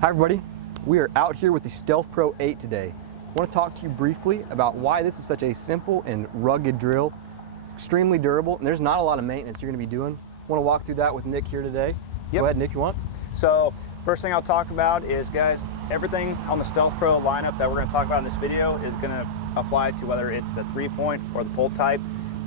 Hi everybody, we are out here with the Stealth Pro 8 today. I want to talk to you briefly about why this is such a simple and rugged drill, extremely durable, and there's not a lot of maintenance you're going to be doing. I want to walk through that with Nick here today. Yep. Go ahead, Nick, you want? So first thing I'll talk about is, guys, everything on the Stealth Pro lineup that we're going to talk about in this video is going to apply to whether it's the 3-point or the pull type.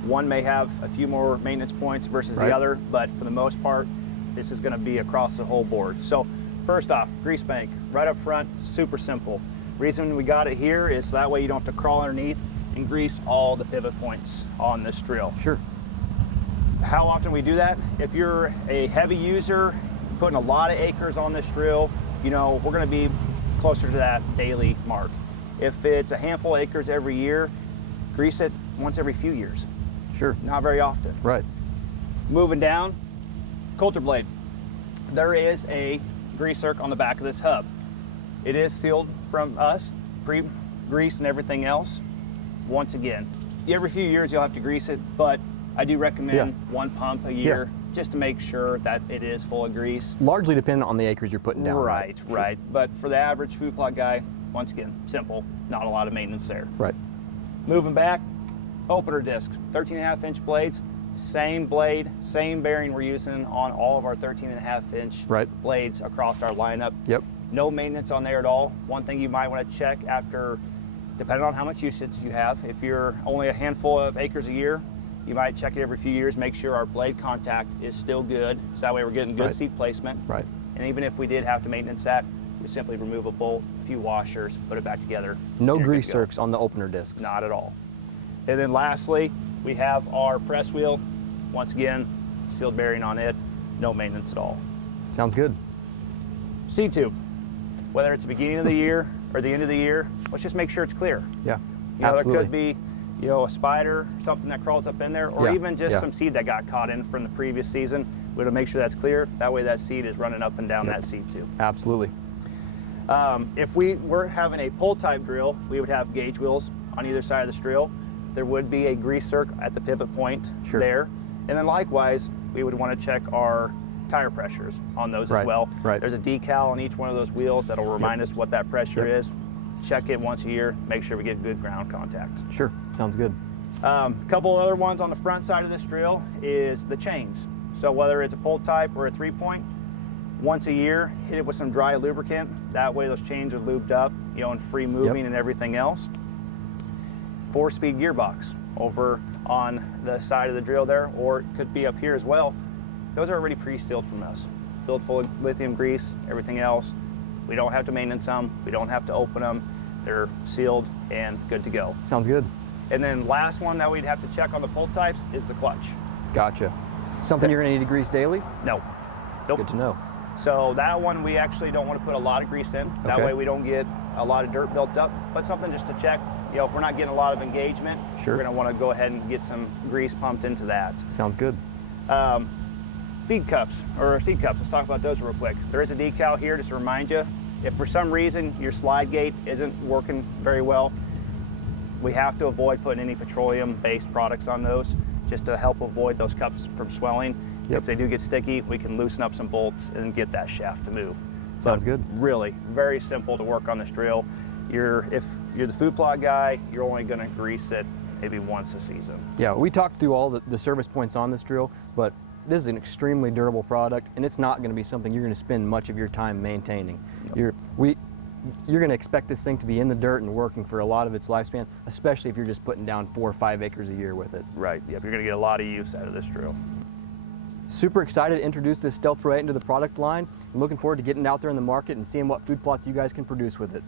One may have a few more maintenance points versus the other, but for the most part, this is going to be across the whole board. So first off, grease bank, right up front, super simple. Reason we got it here is so that way you don't have to crawl underneath and grease all the pivot points on this drill. Sure. How often we do that? If you're a heavy user, putting a lot of acres on this drill, you know, we're gonna be closer to that daily mark. If it's a handful of acres every year, grease it once every few years. Sure. Not very often. Right. Moving down, coulter blade. There is a grease zerk on the back of this hub. It is sealed from us, pre-grease and everything else. Once again, every few years you'll have to grease it, but I do recommend one pump a year just to make sure that it is full of grease. Largely dependent on the acres you're putting down. Right, Sure. right. But for the average food plot guy, once again, simple, not a lot of maintenance there. Right. Moving back, opener disc, 13.5-inch blades, same blade, same bearing we're using on all of our 13.5-inch blades across our lineup. Yep. No maintenance on there at all. One thing you might want to check after, depending on how much usage you have, if you're only a handful of acres a year, you might check it every few years, make sure our blade contact is still good, so that way we're getting good seat placement. Right. And even if we did have to maintenance that, we simply remove a bolt, a few washers, put it back together. No grease zerks on the opener discs. Not at all. And then lastly, we have our press wheel. Once again, sealed bearing on it, no maintenance at all. Sounds good. Seed tube, whether it's the beginning of the year or the end of the year, let's just make sure it's clear. Yeah, you know, absolutely. There could be, you know, a spider, something that crawls up in there, or even just some seed that got caught in from the previous season. We would make sure that's clear. That way that seed is running up and down that seed tube. Absolutely. If we were having a pull type drill, we would have gauge wheels on either side of this drill. There would be a grease zerk at the pivot point there. And then likewise, we would want to check our tire pressures on those as well. There's a decal on each one of those wheels that'll remind us what that pressure is. Check it once a year, make sure we get good ground contact. Sure, sounds good. A couple other ones on the front side of this drill is the chains. So whether it's a pull type or a 3-point, once a year, hit it with some dry lubricant. That way those chains are lubed up, you know, and free moving and everything else. 4-speed gearbox over on the side of the drill there, or it could be up here as well. Those are already pre-sealed from us. Filled full of lithium grease, everything else. We don't have to maintenance them, we don't have to open them. They're sealed and good to go. Sounds good. And then last one that we'd have to check on the pull types is the clutch. Gotcha. Something you're gonna need to grease daily? No. Nope. Good to know. So that one we actually don't want to put a lot of grease in. That way we don't get a lot of dirt built up, but something just to check. You know, if we're not getting a lot of engagement, we're gonna want to go ahead and get some grease pumped into that. Sounds good. Feed cups, or seed cups, let's talk about those real quick. There is a decal here just to remind you, if for some reason your slide gate isn't working very well, we have to avoid putting any petroleum-based products on those just to help avoid those cups from swelling. If they do get sticky, we can loosen up some bolts and get that shaft to move. Sounds good. Really, very simple to work on this drill. If you're the food plot guy, you're only gonna grease it maybe once a season. Yeah, we talked through all the service points on this drill, but this is an extremely durable product, and it's not gonna be something you're gonna spend much of your time maintaining. You're gonna expect this thing to be in the dirt and working for a lot of its lifespan, especially if you're just putting down 4 or 5 acres a year with it. Right, yep, you're gonna get a lot of use out of this drill. Super excited to introduce this Stealth Pro 8 into the product line. I'm looking forward to getting it out there in the market and seeing what food plots you guys can produce with it.